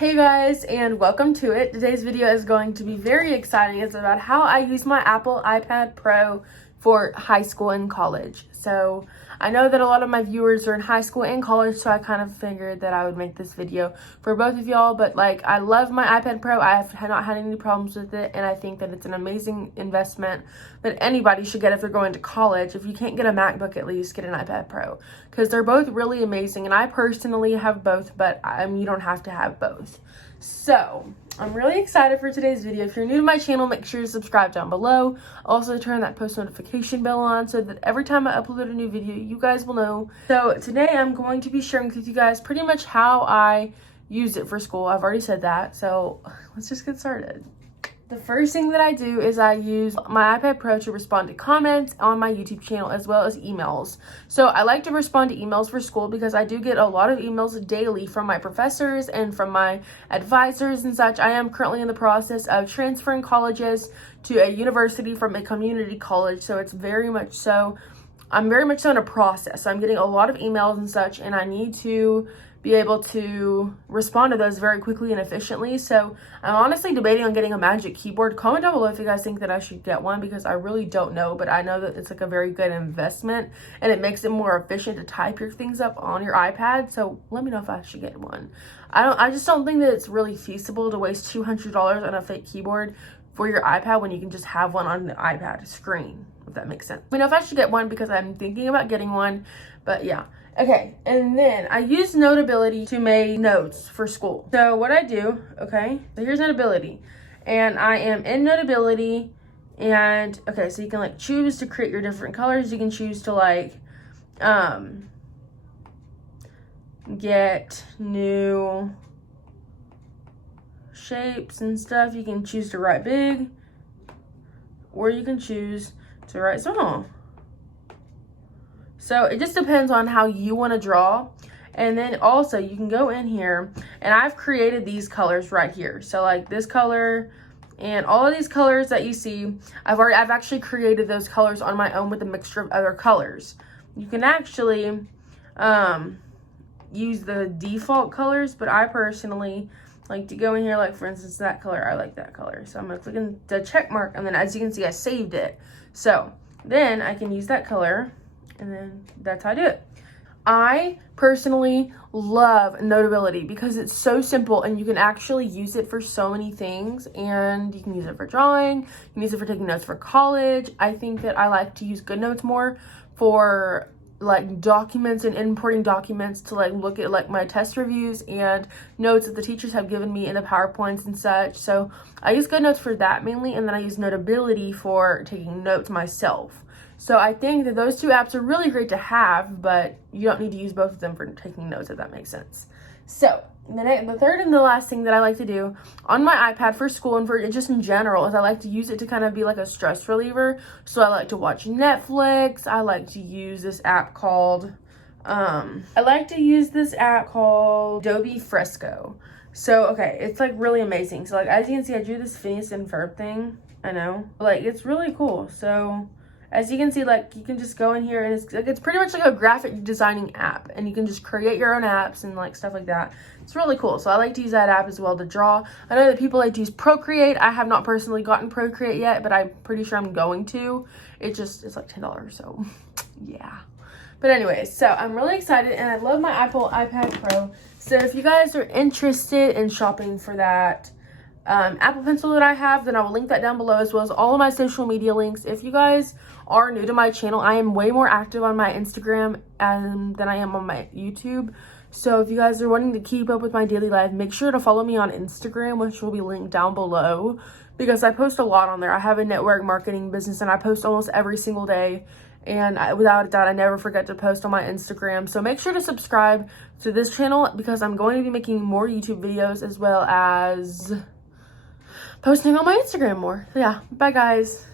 Hey guys, and welcome to it. Today's video is going to be very exciting. It's about how I use my Apple iPad Pro for high school and college. So I know that a lot of my viewers are in high school and college, so I kind of figured that I would make this video for both of y'all. But like, I love my iPad Pro. I have not had any problems with it, and I think that it's an amazing investment that anybody should get if they're going to college. If you can't get a MacBook, at least get an iPad Pro, because they're both really amazing. And I personally have both, but you don't have to have both. So I'm really excited for today's video. If you're new to my channel, make sure to subscribe down below. Also turn that post notification bell on so that every time I upload a new video, you guys will know. So today I'm going to be sharing with you guys pretty much how I use it for school. I've already said that, so let's just get started. The first thing that I do is I use my iPad Pro to respond to comments on my YouTube channel as well as emails. So I like to respond to emails for school because I do get a lot of emails daily from my professors and from my advisors and such. I am currently in the process of transferring colleges to a university from a community college, so it's very much so, I'm very much so in a process. So I'm getting a lot of emails and such, and I need to be able to respond to those very quickly and efficiently. So I'm honestly debating on getting a magic keyboard. Comment down below if you guys think that I should get one, because I really don't know, but I know that it's like a very good investment and it makes it more efficient to type your things up on your iPad. So let me know if I should get one. I just don't think that it's really feasible to waste $200 on a fake keyboard for your iPad when you can just have one on the iPad screen, if that makes sense. Let me know if I should get one, because I'm thinking about getting one, but yeah. Okay, and then I use Notability to make notes for school. So what I do, okay, so here's Notability, and I am in Notability, and okay, so you can like choose to create your different colors. You can choose to like get new shapes and stuff. You can choose to write big, or you can choose to write small. So it just depends on how you want to draw. And then also you can go in here, and I've created these colors right here. So like this color and all of these colors that you see, I've actually created those colors on my own with a mixture of other colors. You can actually use the default colors, but I personally like to go in here, like for instance, that color, I like that color. So I'm gonna click on the check mark, and then as you can see, I saved it. So then I can use that color, and then that's how I do it. I personally love Notability because it's so simple and you can actually use it for so many things. And you can use it for drawing, you can use it for taking notes for college. I think that I like to use GoodNotes more for like documents and importing documents to like look at like my test reviews and notes that the teachers have given me in the PowerPoints and such. So I use GoodNotes for that mainly, and then I use Notability for taking notes myself. So I think that those two apps are really great to have, but you don't need to use both of them for taking notes, if that makes sense. So the third and the last thing that I like to do on my iPad for school and for just in general is I like to use it to kind of be like a stress reliever. So I like to watch Netflix. I like to use this app called Adobe Fresco. So okay, it's like really amazing. So like as you can see, I drew this Phineas and Ferb thing. I know, like it's really cool. So as you can see, like you can just go in here, and it's pretty much like a graphic designing app, and you can just create your own apps and like stuff like that. It's really cool. So I like to use that app as well to draw. I know that people like to use Procreate. I have not personally gotten Procreate yet, but I'm pretty sure I'm going to. It's like $10, so yeah. But anyways, so I'm really excited, and I love my Apple iPad Pro. So if you guys are interested in shopping for that Apple Pencil that I have, then I will link that down below, as well as all of my social media links. If you guys are new to my channel, I am way more active on my Instagram than I am on my YouTube. So if you guys are wanting to keep up with my daily life, make sure to follow me on Instagram, which will be linked down below, because I post a lot on there. I have a network marketing business, and I post almost every single day. And without a doubt, I never forget to post on my Instagram. So make sure to subscribe to this channel, because I'm going to be making more YouTube videos as well as posting on my Instagram more. So yeah, bye guys.